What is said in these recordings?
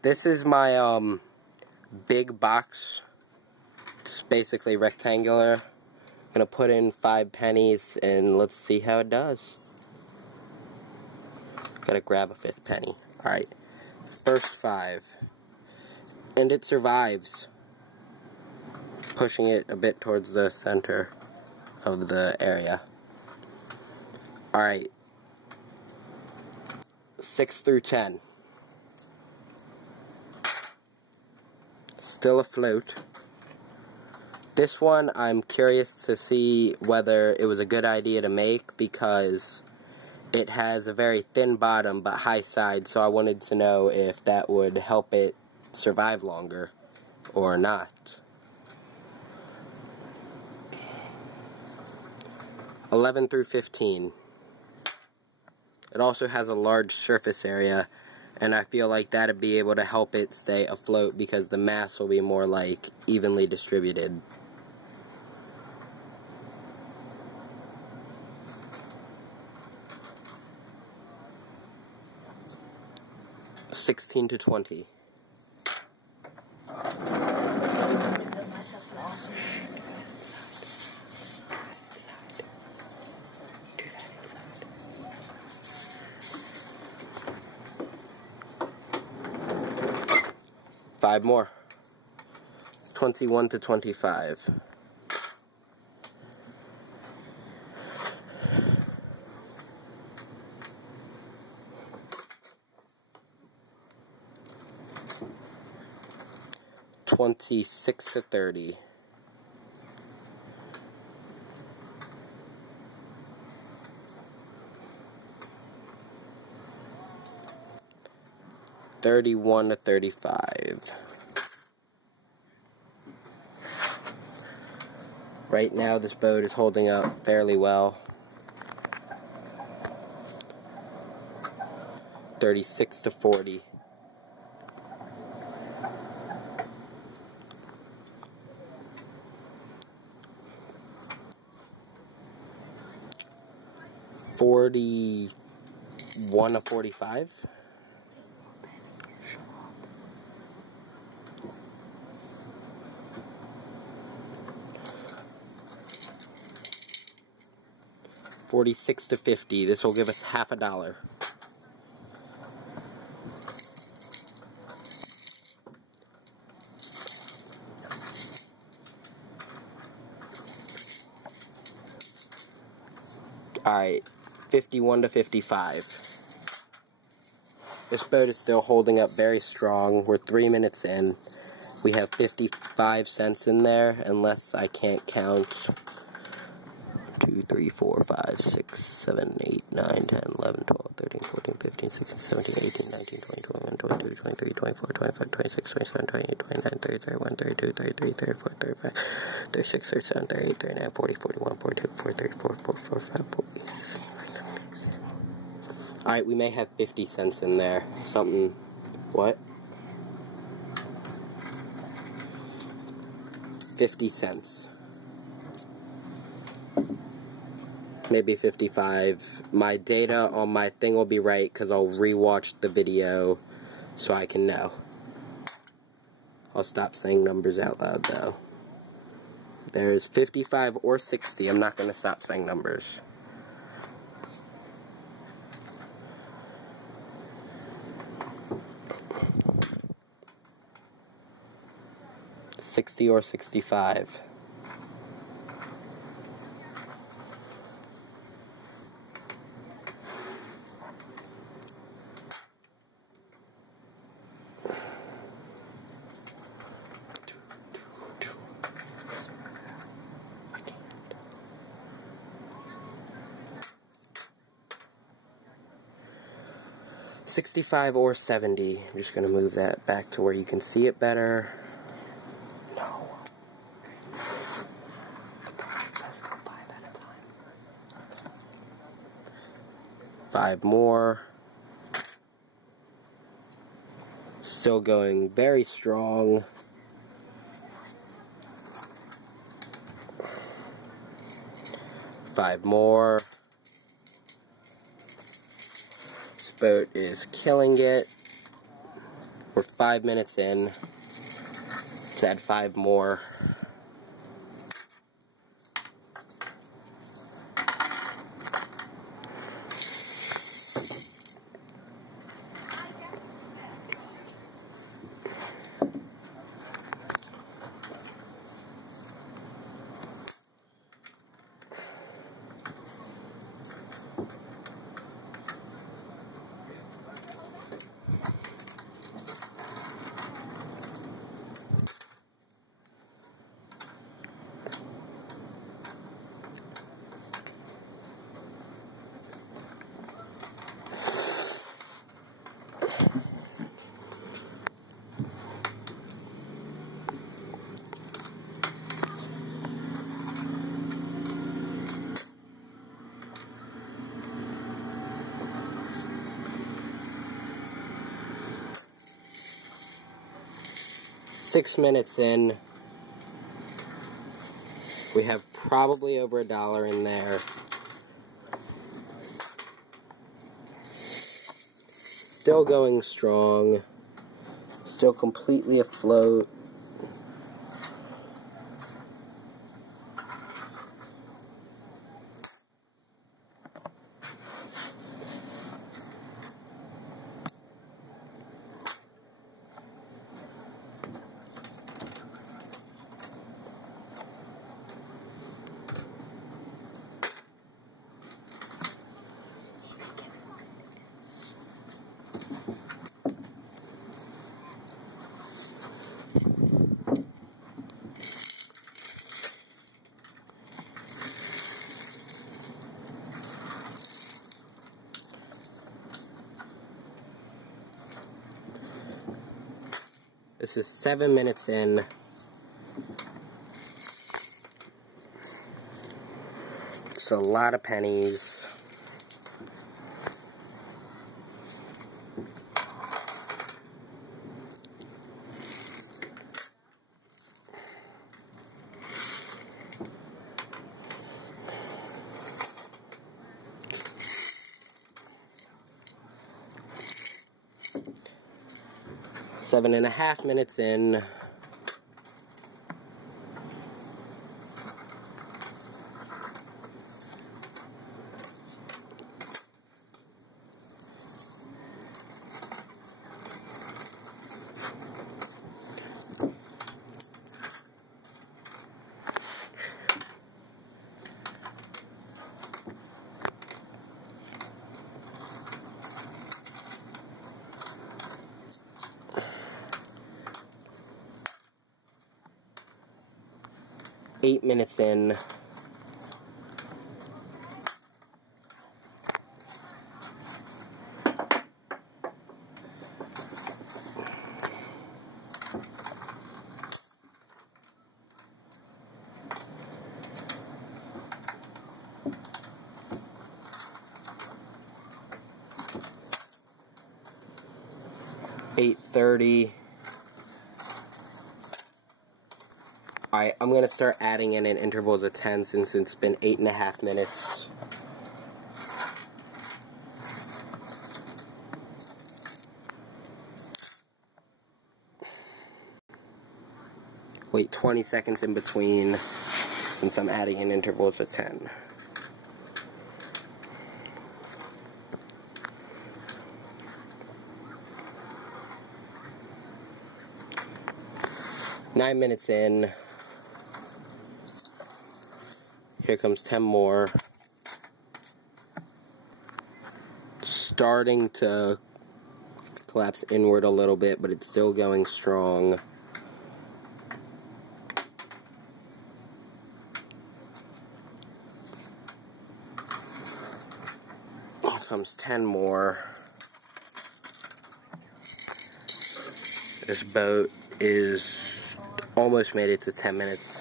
This is my big box. It's basically rectangular. I'm gonna put in 5 pennies and let's see how it does. Gotta grab a 5th penny. Alright, first 5. And it survives. Pushing it a bit towards the center of the area. Alright. 6 through 10. Still afloat. This one, I'm curious to see whether it was a good idea to make because it has a very thin bottom but high side, so I wanted to know if that would help it survive longer or not. 11 through 15. It also has a large surface area, and I feel like that'd be able to help it stay afloat because the mass will be more like evenly distributed. 16 to 20. Five more. 21 to 25. $26 to $30. $31 to $35. Right now this boat is holding up fairly well. 36 to 40. $41 to 45. $46 to $50. This will give us half $1. Alright, 51 to 55. This boat is still holding up very strong. We're 3 minutes in. We have 55 cents in there, unless I can't count. 2, 3, 4, 5, 6, 7, 8, 9, 10, 11, 12, 13, 14, 15, 16, 17, 18, 19, 20, 21, 22, 23, 24, 25, 26, 27, 28, 29, 30, 31, 32, 33, 34, 35, 36, 37, 38, 39, 40, 41, 42, 43, 44, 45, 40. Alright, we may have 50 cents in there. Something. What? 50 cents. Maybe 55. My data on my thing will be right because I'll rewatch the video so I can know. I'll stop saying numbers out loud though. There's 55 or 60. I'm not going to stop saying numbers. $60 or $65. $65 or $70. I'm just going to move that back to where you can see it better. No. Five more. Still going very strong. Five more. This boat is killing it. We're 5 minutes in. Let's add 5 more. Six minutes in, we have probably over $1 in there. Still going strong, still completely afloat. This is 7 minutes in. It's a lot of pennies. Seven and a half minutes in. Eight minutes in. $8:30. Alright, I'm going to start adding in intervals of 10 since it's been 8.5 minutes. Wait 20 seconds in between since I'm adding in intervals of 10. Nine minutes in. Here comes 10 more. Starting to collapse inward a little bit, but it's still going strong. Here comes 10 more. This boat is almost made it to 10 minutes.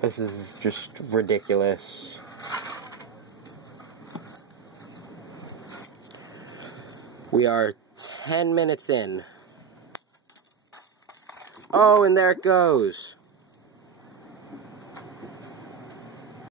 This is just ridiculous. We are 10 minutes in. Oh, and there it goes.